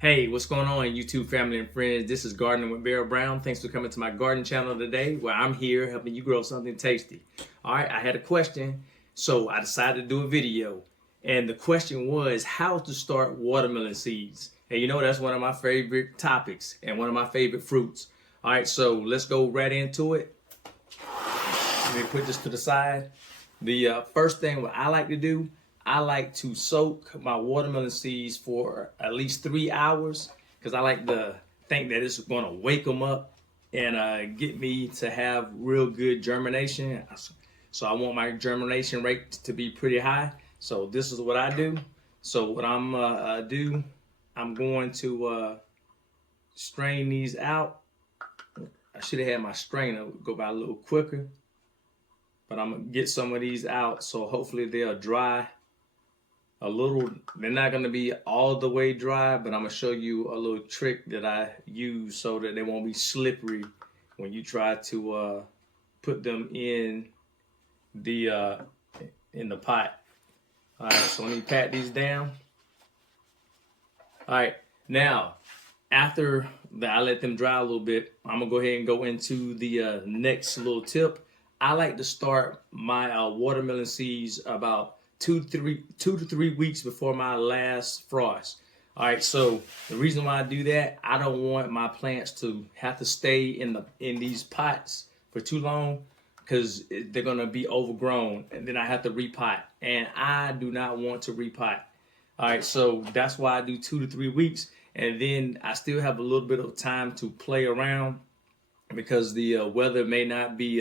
Hey, what's going on, YouTube family and friends? This is Gardening with Barrel Brown. Thanks for coming to my garden channel today, where I'm here helping you grow something tasty. All right, I had a question, so I decided to do a video. And the question was how to start watermelon seeds. And you know, that's one of my favorite topics and one of my favorite fruits. All right, so let's go right into it. Let me put this to the side. The first thing what I like to do, I like to soak my watermelon seeds for at least 3 hours because I like to think that it's going to wake them up and get me to have real good germination. So I want my germination rate to be pretty high. So this is what I do. So what I'm do, I'm going to strain these out. I should have had my strainer go by a little quicker, but I'm gonna get some of these out so hopefully they'll dry a little. They're not gonna be all the way dry, but I'm gonna show you a little trick that I use so that they won't be slippery when you try to put them the in the pot. All right, so let me pat these down. All right, now after I let them dry a little bit, I'm gonna go ahead and go into the next little tip. I like to start my watermelon seeds about 2 to 3 weeks before my last frost. All right, so the reason why I do that, I don't want my plants to have to stay in these pots for too long because they're gonna be overgrown, and then I have to repot, and I do not want to repot. All right, so that's why I do 2 to 3 weeks, and then I still have a little bit of time to play around because the weather may not be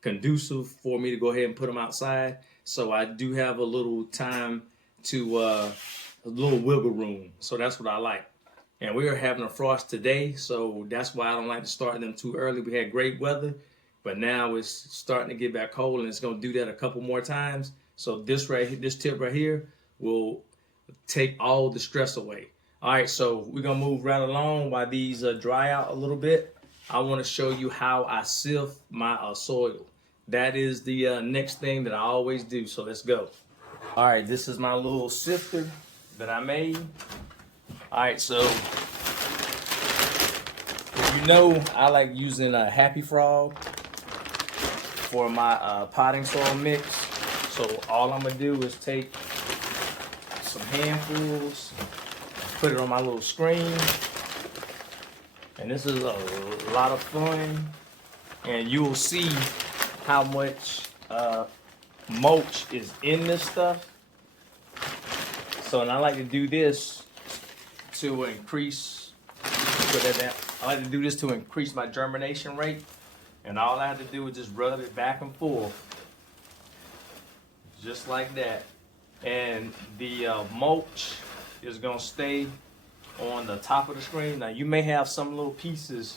conducive for me to go ahead and put them outside. So I do have a little time to a little wiggle room. So that's what I like. And we are having a frost today, so that's why I don't like to start them too early. We had great weather, but now it's starting to get back cold, and it's going to do that a couple more times. So this tip right here will take all the stress away. All right, so we're gonna move right along while these dry out a little bit. I want to show you how I sift my soil. That is the next thing that I always do. So let's go. All right, this is my little sifter that I made. All right, so you know I like using a Happy Frog for my potting soil mix. So all I'm gonna do is take some handfuls, put it on my little screen, and this is a lot of fun, and you will see how much mulch is in this stuff. So, and I like to do this to increase, I like to do this to increase my germination rate, and all I have to do is just rub it back and forth, just like that. And the mulch is gonna stay on the top of the screen. Now you may have some little pieces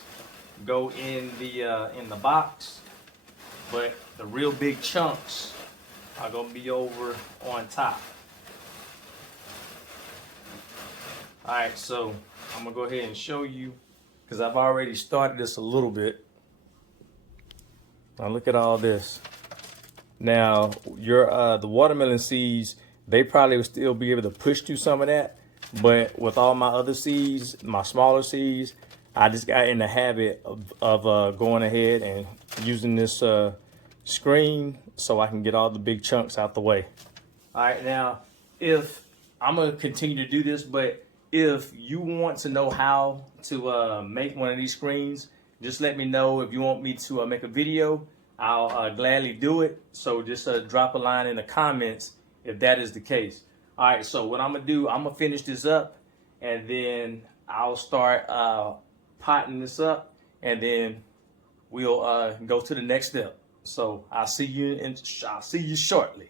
go in the box, but the real big chunks are gonna be over on top. All right, so I'm gonna go ahead and show you because I've already started this a little bit. Now look at all this. Now your the watermelon seeds, they probably will still be able to push through some of that, but with all my other seeds, my smaller seeds, I just got in the habit of going ahead and using this screen so I can get all the big chunks out the way. All right, now if I'm gonna continue to do this, but if you want to know how to make one of these screens, just let me know. If you want me to make a video, I'll gladly do it. So just drop a line in the comments if that is the case. All right, so what I'm gonna do, I'm gonna finish this up, and then I'll start potting this up, and then we'll go to the next step. So I'll see you shortly.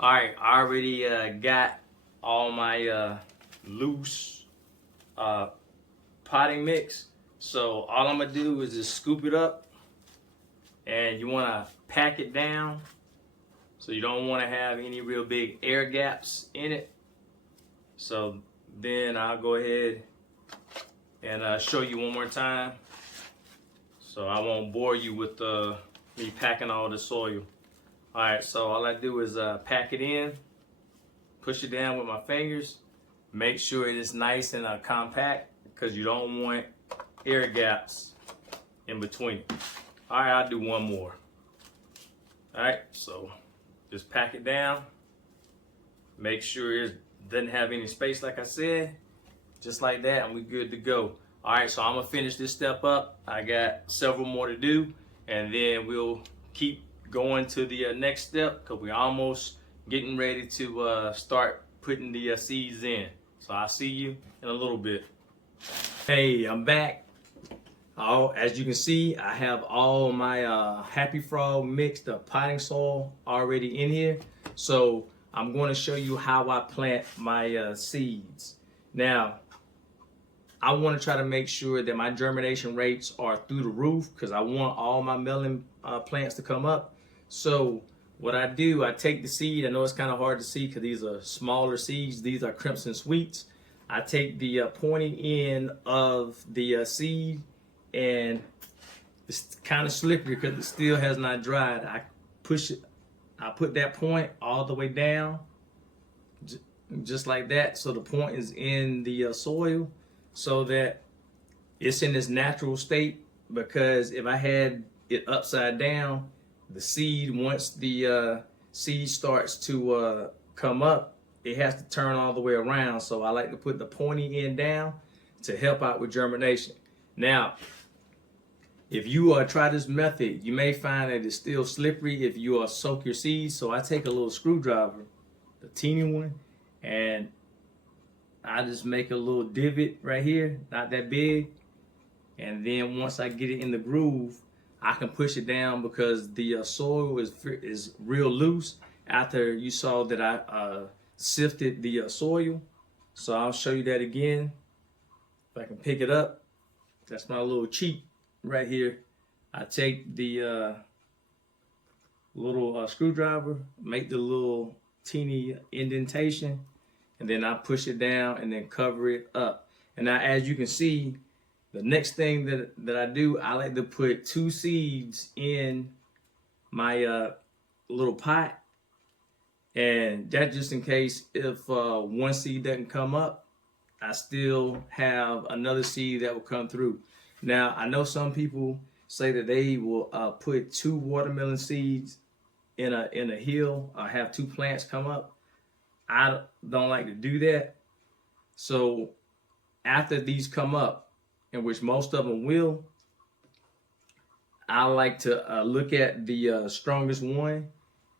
All right, I already got all my loose potting mix. So all I'm gonna do is just scoop it up, and you wanna pack it down. So you don't want to have any real big air gaps in it. So then I'll go ahead and show you one more time. So I won't bore you with me packing all the soil. All right, so all I do is pack it in, push it down with my fingers, Make sure it is nice and compact, because you don't want air gaps in between it. All right, I'll do one more. All right, so just pack it down. Make sure it doesn't have any space, like I said. Just like that, and we're good to go. All right, so I'm gonna finish this step up. I got several more to do, and then we'll keep going to the next step, because we're almost getting ready to start putting the seeds in. So I'll see you in a little bit. Hey, I'm back. As you can see, I have all my Happy Frog mixed potting soil already in here. So I'm going to show you how I plant my seeds. Now, I want to try to make sure that my germination rates are through the roof, because I want all my melon plants to come up. So what I do, I take the seed. I know it's kind of hard to see because these are smaller seeds. These are Crimson Sweets. I take the pointy end of the seed, and it's kind of slippery because it still has not dried. I push it. I put that point all the way down, just like that. So the point is in the soil, so that it's in its natural state. Because if I had it upside down, the seed, once the seed starts to come up, it has to turn all the way around. So I like to put the pointy end down to help out with germination. Now, if you try this method, you may find that it's still slippery if you soak your seeds. So I take a little screwdriver, the teeny one, and I just make a little divot right here, not that big. And then once I get it in the groove, I can push it down, because the soil is real loose after you saw that I sifted the soil. So I'll show you that again. If I can pick it up, that's my little cheat right here. I take the little screwdriver, make the little teeny indentation, and then I push it down and then cover it up. And now, as you can see, the next thing that I do, I like to put 2 seeds in my little pot. And that just in case if one seed doesn't come up, I still have another seed that will come through. Now, I know some people say that they will put 2 watermelon seeds in a hill, or have 2 plants come up. I don't like to do that. So after these come up, in which most of them will, I like to look at the strongest one,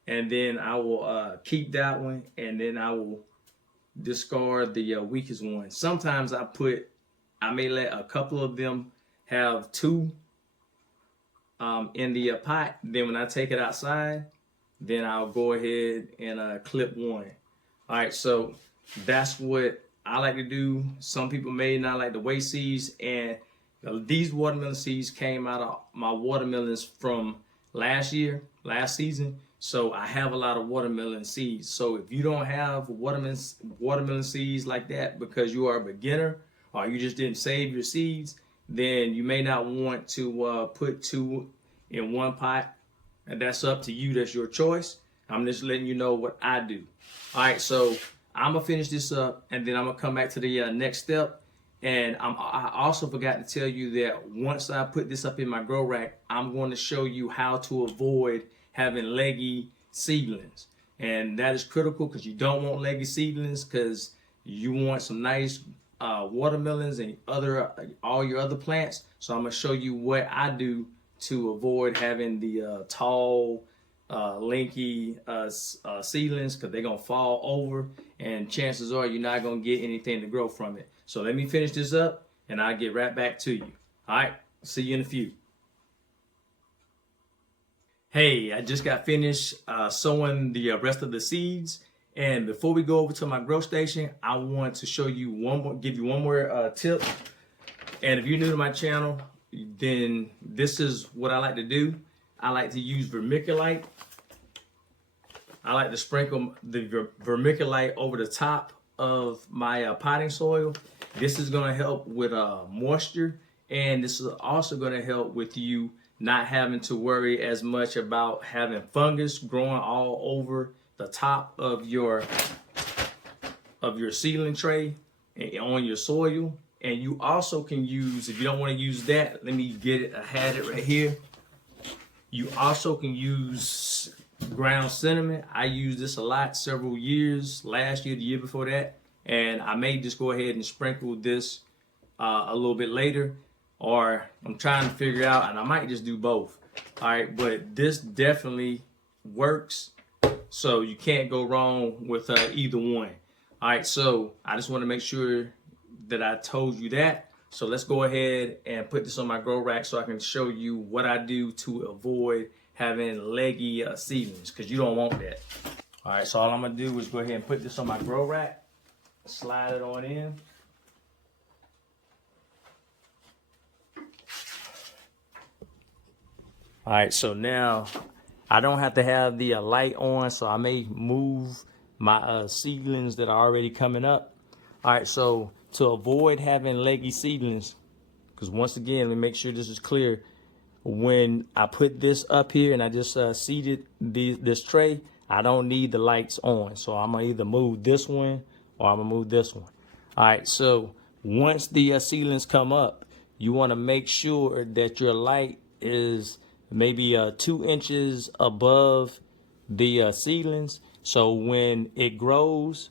and then I will keep that one, and then I will discard the weakest one. Sometimes I may let a couple of them have 2 in the pot. Then when I take it outside, then I'll go ahead and clip 1. All right, so that's what I like to do. Some people may not like to waste seeds, and these watermelon seeds came out of my watermelons from last season. So I have a lot of watermelon seeds. So if you don't have watermelon seeds like that because you are a beginner, or you just didn't save your seeds, then you may not want to put 2 in one pot, and that's up to you. That's your choice. I'm just letting you know what I do. All right, so I'm gonna finish this up, and then I'm gonna come back to the next step. And I also forgot to tell you that once I put this up in my grow rack, I'm going to show you how to avoid having leggy seedlings. And that is critical, because you don't want leggy seedlings, because you want some nice watermelons and all your other plants. So I'm gonna show you what I do to avoid having the tall, lanky seedlings, because they're gonna fall over, and chances are you're not gonna get anything to grow from it. So let me finish this up, and I'll get right back to you. All right, see you in a few. Hey, I just got finished sowing the rest of the seeds, and before we go over to my grow station, I want to show you give you one more tip. And if you're new to my channel, then this is what I like to do. I like to use vermiculate. I like to sprinkle the vermiculate over the top of my potting soil. This is going to help with moisture, and this is also going to help with you not having to worry as much about having fungus growing all over the top of your seedling tray. on your soil. And you also can use, if you don't want to use that, let me get it, I had it right here. You also can use ground cinnamon. I used this a lot several years, last year, the year before that. And I may just go ahead and sprinkle this a little bit later, or I'm trying to figure out, and I might just do both. All right, but this definitely works, so you can't go wrong with either one. All right, so I just want to make sure that I told you that. So let's go ahead and put this on my grow rack so I can show you what I do to avoid having leggy seedlings, because you don't want that. All right, so all I'm gonna do is go ahead and put this on my grow rack, slide it on in. All right, so now I don't have to have the light on, so I may move my seedlings that are already coming up. All right, so to avoid having leggy seedlings, because once again, let me make sure this is clear. When I put this up here and I just seeded this tray, I don't need the lights on. So I'm gonna either move this one or I'm gonna move this one. All right, so once the seedlings come up, you wanna make sure that your light is maybe 2 inches above the seedlings. So when it grows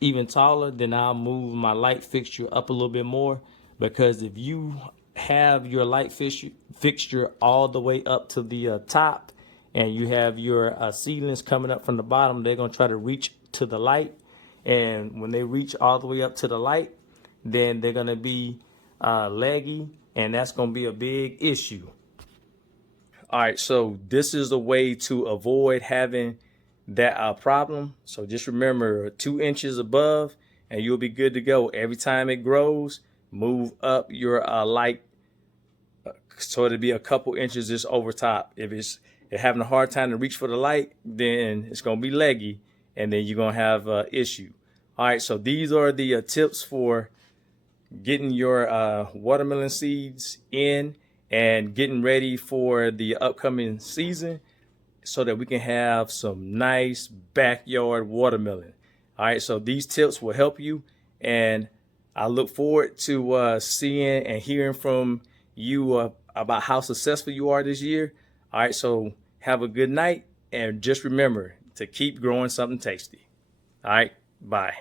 even taller, then I'll move my light fixture up a little bit more, because if you have your light fixture all the way up to the top and you have your seedlings coming up from the bottom, they're going to try to reach to the light. And when they reach all the way up to the light, then they're going to be leggy, and that's going to be a big issue. All right, so this is the way to avoid having that problem. So just remember 2 inches above and you'll be good to go. Every time it grows, move up your light so it'll be a couple inches just over top. If you're having a hard time to reach for the light, then it's going to be leggy, and then you're going to have an issue. All right, so these are the tips for getting your watermelon seeds in and getting ready for the upcoming season, so that we can have some nice backyard watermelon. All right, so these tips will help you, and I look forward to seeing and hearing from you about how successful you are this year. All right, so have a good night, and just remember to keep growing something tasty. All right, bye.